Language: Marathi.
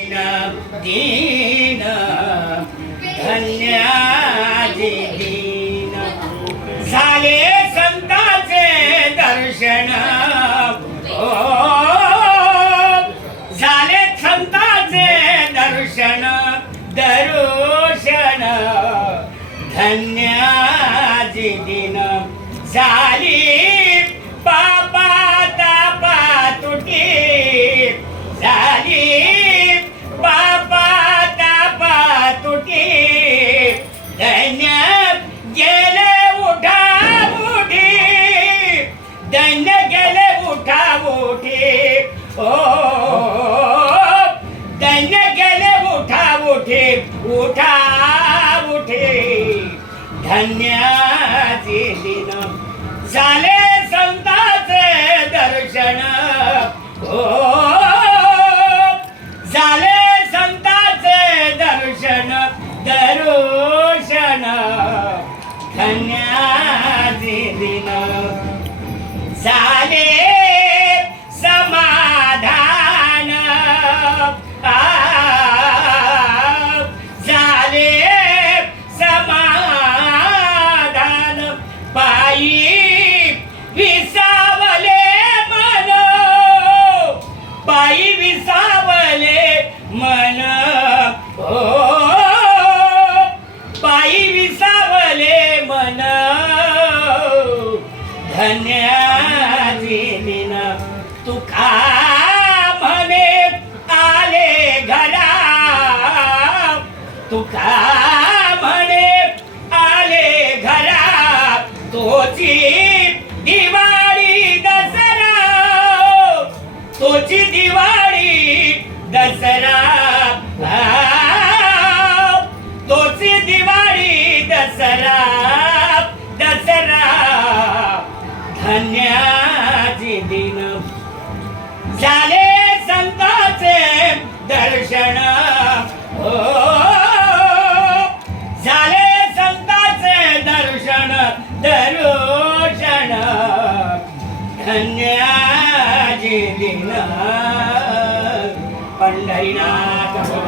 दीन धन्याजी दीन झाले संताचे दर्शन. ओ झाले संताचे दर्शन दर्शन. धन्याजी दिन झाली पा उठा उठे. धन्याची दिन झाले संताचे दर्शन. हो. झाले संताचे दर्शन दर्शन. धन्याची दिन झाले विसावले मन धन्याची तुका म्हणे आले घरा. तुका म्हणे आले घरा तोची दिवाळी दसरा. तोची दिवाळी दसरा. दसरा दसरा धन्याची दिन. झाले संतांचे दर्शन. हो झाले संतांचे दर्शन दर्शन. धन्याची दिन. पंढरीनाथ.